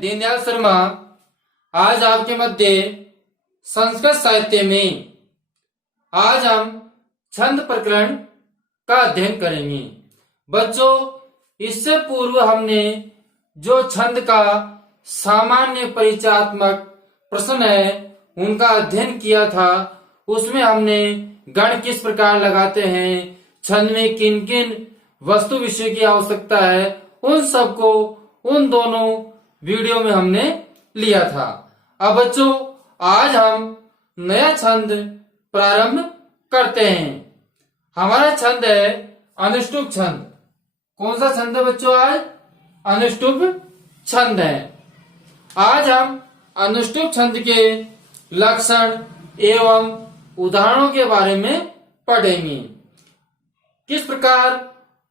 दीनदयाल शर्मा। आज आपके मध्य संस्कृत साहित्य में आज हम छंद प्रकरण का अध्ययन करेंगे। बच्चों, इससे पूर्व हमने जो छंद का सामान्य परिचयात्मक प्रश्न है उनका अध्ययन किया था। उसमें हमने गण किस प्रकार लगाते हैं, छंद में किन किन वस्तु विषय की आवश्यकता है, उन सबको उन दोनों वीडियो में हमने लिया था। अब बच्चों, आज हम नया छंद प्रारंभ करते हैं। हमारा छंद है अनुष्टुप छंद। कौन सा छंद है बच्चों? आज अनुष्टुप छंद है। आज हम अनुष्टुप छंद के लक्षण एवं उदाहरणों के बारे में पढ़ेंगे। किस प्रकार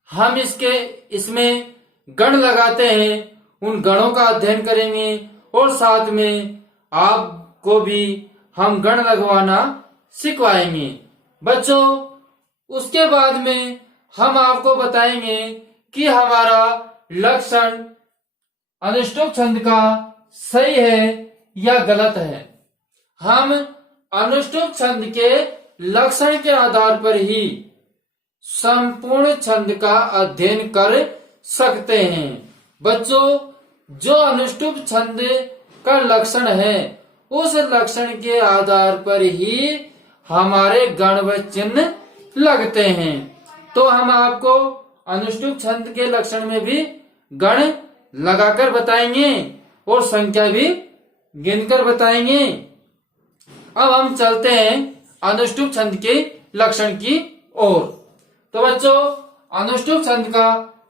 हम इसमें गण लगाते हैं उन गणों का अध्ययन करेंगे और साथ में आपको भी हम गण लगवाना सिखवाएंगे। बच्चों, उसके बाद में हम आपको बताएंगे कि हमारा लक्षण अनुष्टुप छंद का सही है या गलत है। हम अनुष्टुप छंद के लक्षण के आधार पर ही संपूर्ण छंद का अध्ययन कर सकते हैं। बच्चों, जो अनुष्टुप छंद का लक्षण है उस लक्षण के आधार पर ही हमारे गण व चिन्ह लगते हैं। तो हम आपको अनुष्टुप छंद के लक्षण में भी गण लगाकर बताएंगे और संख्या भी गिनकर बताएंगे। अब हम चलते हैं अनुष्टुप छंद के लक्षण की ओर। तो बच्चों, अनुष्टुप छंद का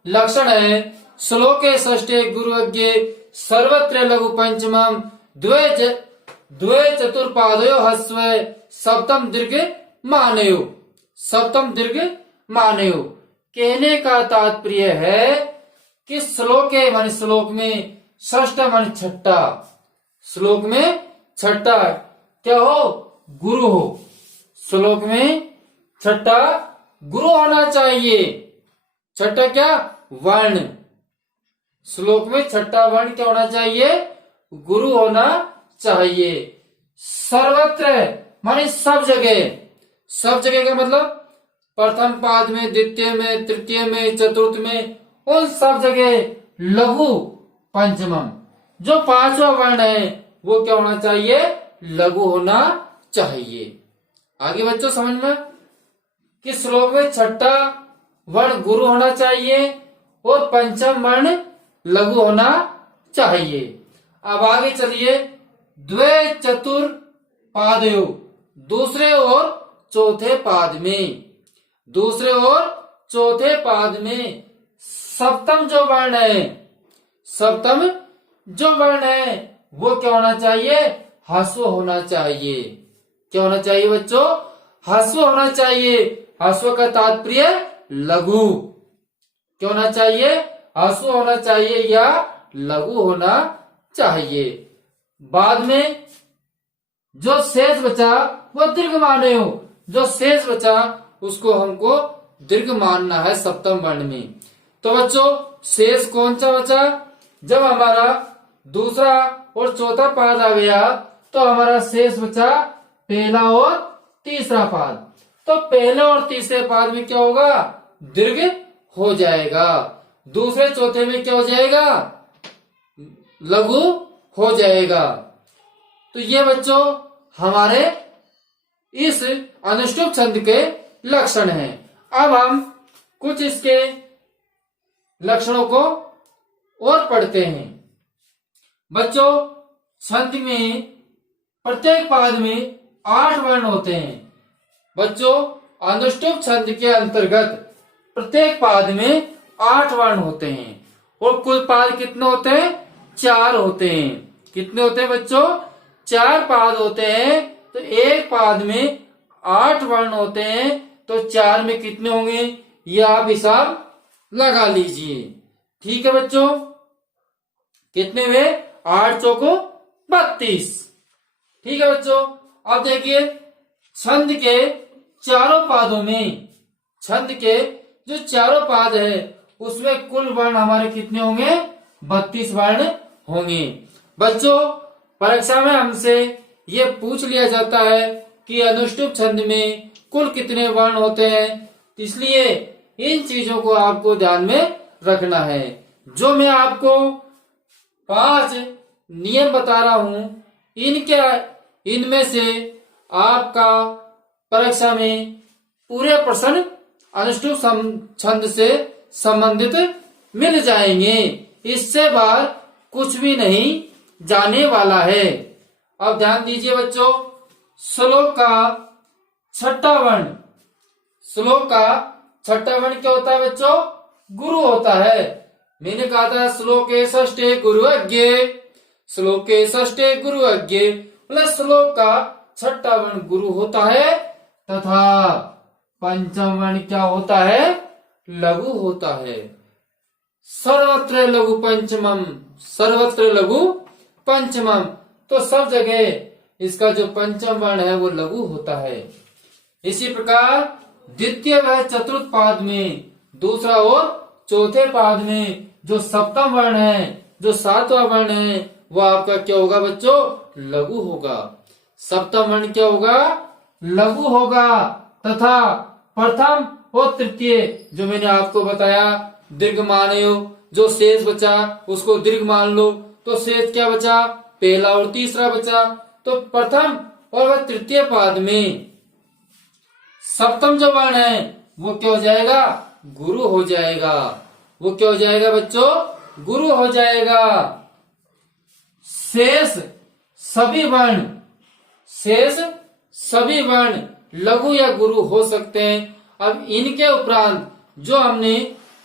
लक्षण है श्लोके षष्ठे गुरुज्ञे सर्वत्र लघु पंचमम द्वे चतुर्पादयो हस्व सप्तम दीर्घ मानयो। सप्तम दीर्घ मानयो कहने का तात्पर्य है कि श्लोके मान श्लोक में, षष्ठ मान छठा, श्लोक में छठा क्या हो? गुरु हो। श्लोक में छठा गुरु होना चाहिए। छठा क्या? वर्ण। श्लोक में छठा वर्ण क्या होना चाहिए? गुरु होना चाहिए। सर्वत्र माने सब जगह। सब जगह का मतलब प्रथम पाद में, द्वितीय में, तृतीय में, चतुर्थ में, उन सब जगह लघु पंचमम जो पांचवा वर्ण है वो क्या होना चाहिए? लघु होना चाहिए। आगे बच्चों समझ में कि श्लोक में छठा वर्ण गुरु होना चाहिए और पंचम वर्ण लघु होना चाहिए। अब आगे चलिए, द्वे चतुर पादयो, दूसरे और चौथे पाद में, दूसरे और चौथे पाद में सप्तम जो वर्ण है, सप्तम जो वर्ण है वो क्या होना चाहिए? ह्रस्व होना चाहिए। क्या होना चाहिए बच्चों? ह्रस्व होना चाहिए। ह्रस्व का तात्पर्य लघु। क्या होना चाहिए? ह्रस्व होना चाहिए या लघु होना चाहिए। बाद में जो शेष बचा वो दीर्घ माने हो। जो शेष बचा उसको हमको दीर्घ मानना है सप्तम वर्ण में। तो बच्चों, शेष कौन सा बचा? जब हमारा दूसरा और चौथा पाद आ गया तो हमारा शेष बचा पहला और तीसरा पाद। तो पहले और तीसरे पाद में क्या होगा? दीर्घ हो जाएगा। दूसरे चौथे में क्या हो जाएगा? लघु हो जाएगा। तो ये बच्चों हमारे इस अनुष्टुप छंद के लक्षण हैं। अब हम कुछ इसके लक्षणों को और पढ़ते हैं। बच्चों, छंद में प्रत्येक पाद में 8 वर्ण होते हैं। बच्चों, अनुष्टुप छंद के अंतर्गत प्रत्येक पाद में 8 वर्ण होते हैं और कुल पाद कितने होते हैं? 4 होते हैं। कितने होते हैं बच्चों? 4 पाद होते हैं। तो एक पाद में 8 वर्ण होते हैं तो 4 में कितने होंगे? ये आप हिसाब लगा लीजिए। ठीक है बच्चों, कितने हुए? 8 चौको 32। ठीक है बच्चों, अब देखिए छंद के चारों पादों में, छंद के जो चारों पाद है उसमें कुल वर्ण हमारे कितने होंगे? 32 वर्ण होंगे। बच्चों, परीक्षा में हमसे ये पूछ लिया जाता है कि अनुष्टुप छंद में कुल कितने वर्ण होते हैं, इसलिए इन चीजों को आपको ध्यान में रखना है। जो मैं आपको 5 नियम बता रहा हूं, इनमें से आपका परीक्षा में पूरे प्रश्न अनुष्टुप छंद से संबंधित मिल जाएंगे। इससे बाहर कुछ भी नहीं जाने वाला है। अब ध्यान दीजिए बच्चों, श्लोक का छठा वर्ण, श्लोक का छठा वर्ण क्या होता है बच्चों? गुरु होता है। मैंने कहा था श्लोके षष्ठे गुरुअज्ञे, श्लोके षष्ठे गुरुअज्ञे, मतलब श्लोक का छठा वर्ण गुरु होता है तथा पंचम वर्ण क्या होता है? लघु होता है। सर्वत्र लघु पंचमम, सर्वत्र लघु पंचमम, तो सब जगह इसका जो पंचम वर्ण है वो लघु होता है। इसी प्रकार द्वितीय व चतुर्थ पाद में, दूसरा और चौथे पाद में जो सप्तम वर्ण है, जो सातवां वर्ण है, वो आपका क्या होगा बच्चों? लघु होगा। सप्तम वर्ण क्या होगा? लघु होगा। तथा प्रथम और तृतीय जो मैंने आपको बताया दीर्घ मानो, जो शेष बचा उसको दीर्घ मान लो, तो शेष क्या बचा? पहला और तीसरा बचा। तो प्रथम और तृतीय पाद में सप्तम जो वर्ण है वो क्या हो जाएगा? गुरु हो जाएगा। वो क्या हो जाएगा बच्चों? गुरु हो जाएगा। शेष सभी वर्ण, शेष सभी वर्ण लघु या गुरु हो सकते हैं। अब इनके उपरांत जो हमने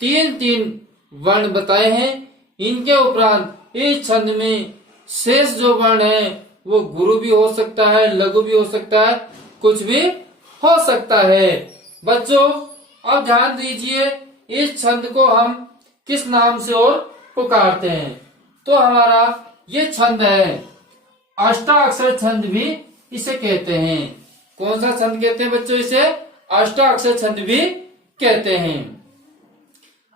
3 वर्ण बताए हैं, इनके उपरांत इस छंद में शेष जो वर्ण है वो गुरु भी हो सकता है, लघु भी हो सकता है, कुछ भी हो सकता है। बच्चों, अब ध्यान दीजिए, इस छंद को हम किस नाम से और पुकारते हैं? तो हमारा ये छंद है, अष्टाक्षर छंद भी इसे कहते हैं। कौन सा छंद कहते हैं बच्चों? इसे अष्टाक्षर छंद भी कहते हैं।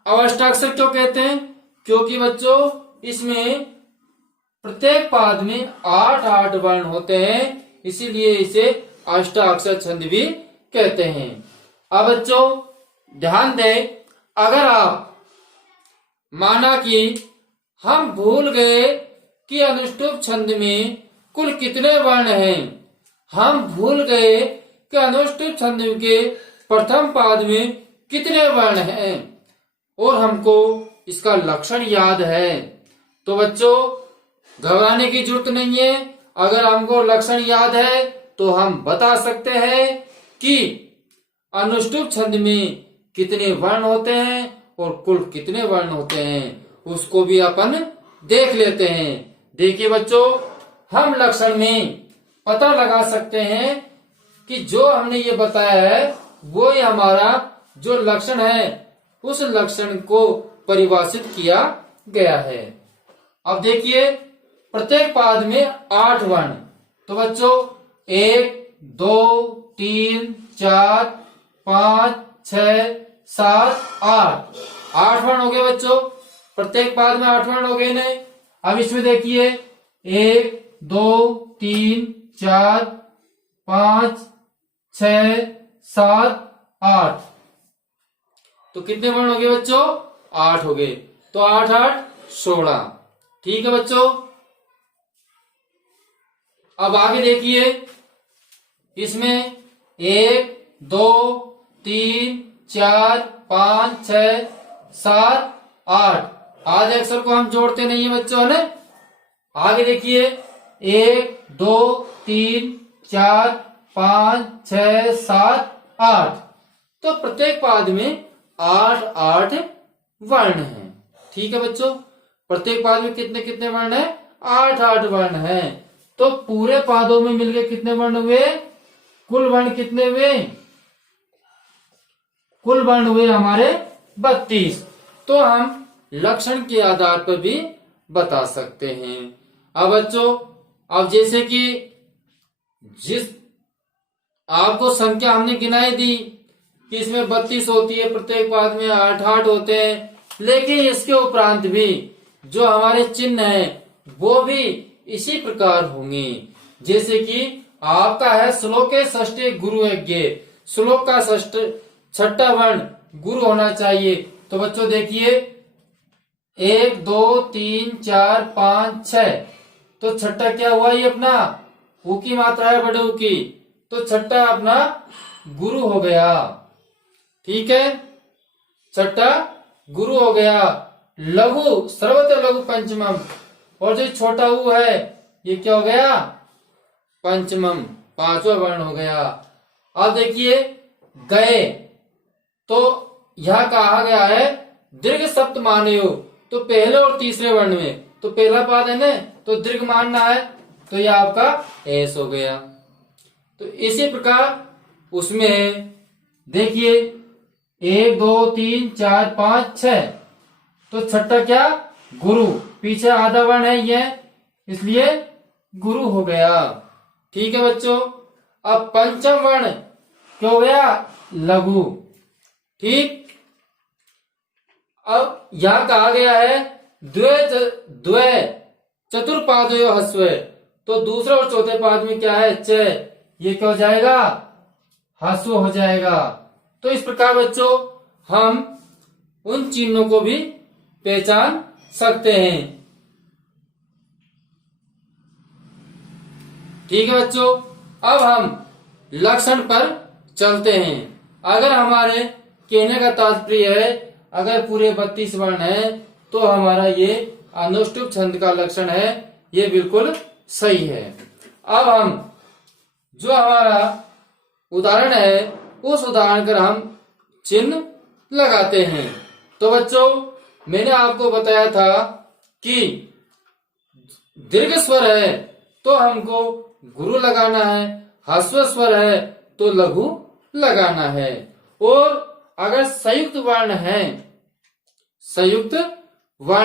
अब अष्टाक्षर क्यों कहते हैं? क्योंकि बच्चों इसमें प्रत्येक पाद में 8 वर्ण होते हैं, इसीलिए इसे अष्टाक्षर छंद भी कहते हैं। अब बच्चों ध्यान दें, अगर आप माना कि हम भूल गए कि अनुष्टुप छंद में कुल कितने वर्ण हैं, हम भूल गए कि अनुष्टुप छंद के प्रथम पाद में कितने वर्ण हैं और हमको इसका लक्षण याद है, तो बच्चों घबराने की जरूरत नहीं है। अगर हमको लक्षण याद है तो हम बता सकते हैं कि अनुष्टुप छंद में कितने वर्ण होते हैं और कुल कितने वर्ण होते हैं, उसको भी अपन देख लेते हैं। देखिए बच्चों, हम लक्षण में पता लगा सकते हैं कि जो हमने ये बताया है वो ही हमारा जो लक्षण है उस लक्षण को परिभाषित किया गया है। अब देखिए, प्रत्येक पाद में 8 वर्ण, तो बच्चों 1 2 3 4 5 6 7 8 वर्ण हो गए बच्चों। प्रत्येक पाद में 8 वर्ण हो गए ना। अब इसमें देखिए 1 2 3 4 5 6 7 8, तो कितने वर्ण हो गए बच्चों? 8 हो गए। तो 8 8 16। ठीक है बच्चों। अब आगे देखिए, इसमें 1 2 3 4 5 6 7 8 आधे अक्षर को हम जोड़ते नहीं है बच्चों, है ना। आगे देखिए 1 2 3 4 5 6 7 8, तो प्रत्येक पाद में 8 8 वर्ण हैं। ठीक है बच्चों, प्रत्येक पाद में कितने कितने वर्ण हैं? 8 8 वर्ण हैं। तो पूरे पादों में मिलकर कितने वर्ण हुए? कुल वर्ण कितने हुए? कुल वर्ण हुए हमारे 32। तो हम लक्षण के आधार पर भी बता सकते हैं। अब बच्चों, अब जैसे कि जिस आपको संख्या हमने गिनाई दी कि इसमें 32 होती है, प्रत्येक पाद में 8 8 होते हैं, लेकिन इसके उपरांत भी जो हमारे चिन्ह है वो भी इसी प्रकार होंगे। जैसे कि आपका है श्लोके षष्ठे गुरु यज्ञ, श्लोक का छठा वर्ण गुरु होना चाहिए। तो बच्चों देखिए 1 2 3 4 5 6, तो छठा क्या हुआ ये अपना ऊ की मात्रा है बड़े ऊ की, तो छठा अपना गुरु हो गया। ठीक है, छठा गुरु हो गया। लघु सर्वत्र लघु पंचमम, और जो छोटा ऊ है ये क्या हो गया पंचमम, पांचवा वर्ण हो गया। अब देखिए गए, तो यह कहा गया है दीर्घ सप्त मानयो, तो पहले और तीसरे वर्ण में, तो पहला पाद है ना तो दीर्घ मानना है, तो यह आपका एस हो गया। तो इसी प्रकार उसमें देखिए 1 2 3 4 5 6, तो छठा क्या गुरु, पीछे आधा वर्ण है ये, इसलिए गुरु हो गया। ठीक है बच्चों, अब पंचम वर्ण क्या हो गया लघु। ठीक, अब यहां कहा गया है द्वे चतुर्पादयो हस्व, तो दूसरे और चौथे पाद में क्या है च, ये क्या हो जाएगा हस्व हो जाएगा। तो इस प्रकार बच्चों हम उन चिन्हों को भी पहचान सकते हैं। ठीक है बच्चों, अब हम लक्षण पर चलते हैं। अगर हमारे कहने का तात्पर्य है अगर पूरे 32 वर्ण है तो हमारा ये अनुष्टुप छंद का लक्षण है, ये बिल्कुल सही है। अब हम जो हमारा उदाहरण है उस उदाहरण पर हम चिन्ह लगाते हैं। तो बच्चों मैंने आपको बताया था कि दीर्घ स्वर है तो हमको गुरु लगाना है, ह्रस्व स्वर है तो लघु लगाना है, और अगर संयुक्त वर्ण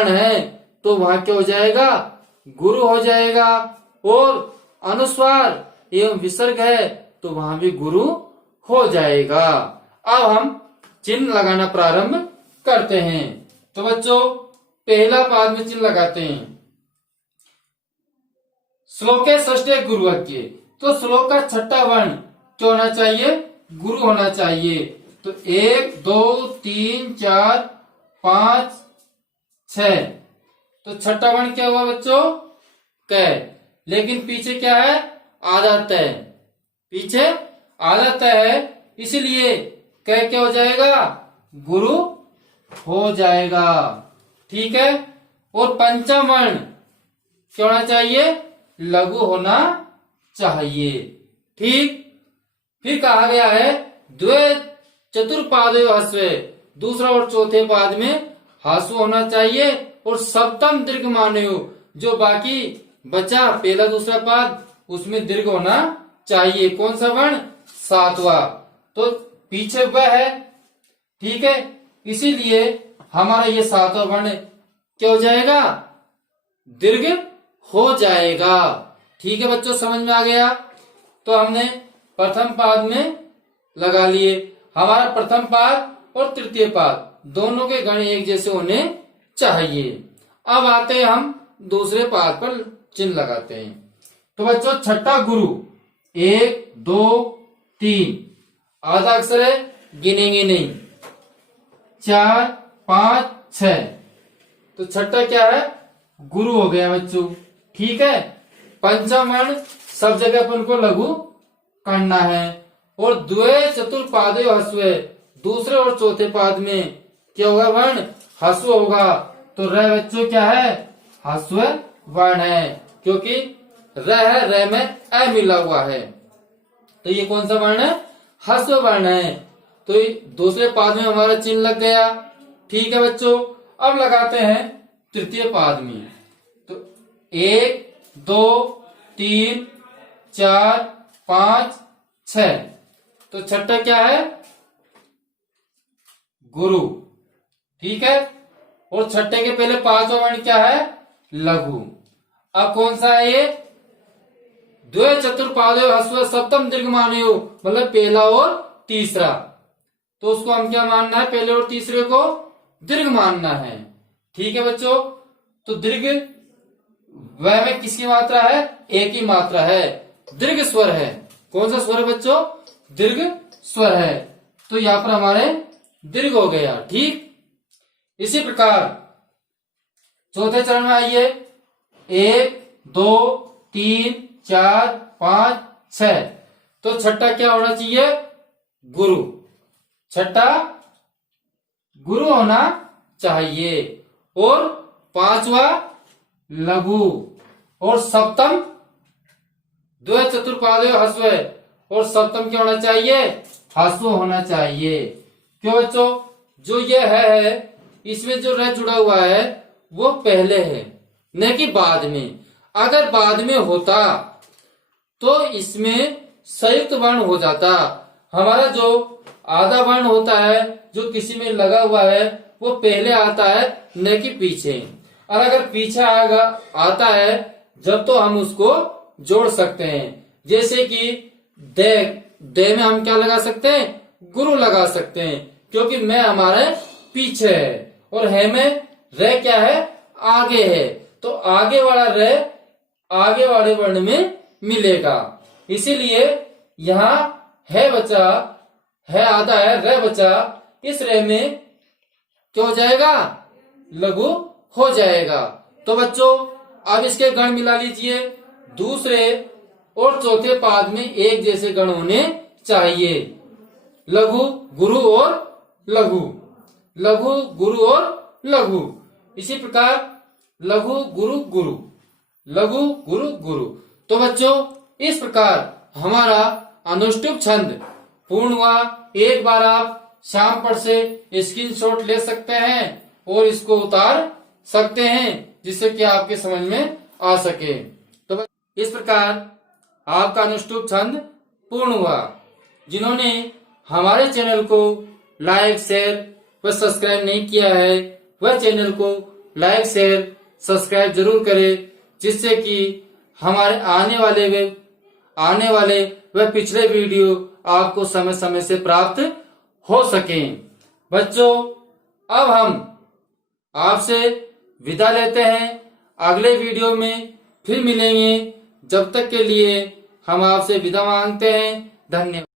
है तो वहां क्या हो जाएगा गुरु हो जाएगा, और अनुस्वार एवं विसर्ग है तो वहां भी गुरु हो जाएगा। अब हम चिन्ह लगाना प्रारंभ करते हैं। तो बच्चों पहला पाद में चिन्ह लगाते हैं। श्लोके षष्ठे गुरुवाक्य, तो श्लोक का छठा वर्ण क्या होना चाहिए गुरु होना चाहिए। तो 1 2 3 4 5 6, तो छठा वर्ण क्या हुआ बच्चों क, लेकिन पीछे क्या है आधा तय, पीछे आधा तय है, इसलिए क क्या हो जाएगा गुरु हो जाएगा। ठीक है, और पंचम वर्ण क्या होना चाहिए लघु होना चाहिए। ठीक, फिर कहा गया है द्वे चतुर्पादयो हस्व, दूसरा और चौथे पाद में हासु होना चाहिए, और सप्तम दीर्घ मानयो, जो बाकी बचा पहला दूसरा पाद उसमें दीर्घ होना चाहिए। कौन सा वर्ण सातवां, तो पीछे वह है। ठीक है, इसीलिए हमारा ये सातवां वर्ण क्या हो जाएगा दीर्घ हो जाएगा। ठीक है बच्चों, समझ में आ गया। तो हमने प्रथम पाद में लगा लिए, हमारा प्रथम पाद और तृतीय पाद दोनों के गण एक जैसे होने चाहिए। अब आते हैं हम दूसरे पाद पर चिन्ह लगाते हैं। तो बच्चों छठा गुरु 1 2 3, आधा अक्षर है गिनेंगे नहीं, 4 5 6, तो छठा क्या है गुरु हो गया बच्चों। ठीक है, पंचम वर्ण सब जगह पर उनको लघु करना है, और द्वे चतुर्पादयो हस्व, दूसरे और चौथे पाद में क्या होगा वर्ण हस्व होगा। तो र बच्चों क्या है हस्व वर्ण है, क्योंकि र है, र में अ मिला हुआ है, तो ये कौन सा वर्ण है हस्व वर्ण है। तो दूसरे पाद में हमारा चिन्ह लग गया। ठीक है बच्चों, अब लगाते हैं तृतीय पाद में। तो 1 2 3 4 5 6, तो छठा क्या है गुरु। ठीक है, और छठे के पहले पांचवा वर्ण क्या है लघु। अब कौन सा है ये द्वे चतुर्पादयो हस्व सप्तम दीर्घ मानयो, मतलब पहला और तीसरा, तो उसको हम क्या मानना है पहले और तीसरे को दीर्घ मानना है। ठीक है बच्चों, तो दीर्घ व में किसकी मात्रा है? ए की मात्रा है, दीर्घ स्वर है। कौन सा स्वर है बच्चों? दीर्घ स्वर है। तो यहाँ पर हमारे दीर्घ हो गया। ठीक, इसी प्रकार चौथे चरण में आइए। 1 2 3 4 5 6। तो छठा क्या होना चाहिए? गुरु। छठा गुरु होना चाहिए। और पांचवा लघु। और सप्तम द्वय चतुर्पादय हस्व। और सप्तम क्या होना चाहिए? ह्रस्व होना चाहिए। क्यों बच्चों? जो ये है इसमें जो र जुड़ा हुआ है वो पहले है, न कि बाद में। अगर बाद में होता तो इसमें संयुक्त वर्ण हो जाता। हमारा जो आधा वर्ण होता है जो किसी में लगा हुआ है वो पहले आता है, न कि पीछे। और अगर पीछे आता है जब तो हम उसको जोड़ सकते हैं। जैसे कि दे में हम क्या लगा सकते हैं? गुरु लगा सकते हैं, क्योंकि मैं हमारे पीछे है। और है में रे क्या है? आगे है। तो आगे वाला रे आगे वाले वर्ण में मिलेगा। इसीलिए यहाँ है बचा, है आधा है, रे बचा। इस रे में क्या हो जाएगा? लघु हो जाएगा। तो बच्चों अब इसके गण मिला लीजिए। दूसरे और चौथे पाद में एक जैसे गण होने चाहिए। लघु, गुरु और लघु, लघु, गुरु और लघु। इसी प्रकार लघु, गुरु, गुरु, लघु, गुरु, गुरु। तो बच्चों इस प्रकार हमारा अनुष्टुप छंद पूर्ण हुआ। एक बार आप शाम पर से स्क्रीनशॉट ले सकते हैं और इसको उतार सकते हैं, जिससे कि आपके समझ में आ सके। तो इस प्रकार आपका अनुष्टुप छंद पूर्ण हुआ। जिन्होंने हमारे चैनल को लाइक, शेयर व सब्सक्राइब नहीं किया है वह चैनल को लाइक, शेयर, सब्सक्राइब जरूर करें, जिससे कि हमारे आने वाले व पिछले वीडियो आपको समय समय से प्राप्त हो सके। बच्चों अब हम आपसे विदा लेते हैं। अगले वीडियो में फिर मिलेंगे। जब तक के लिए हम आपसे विदा मांगते हैं। धन्यवाद।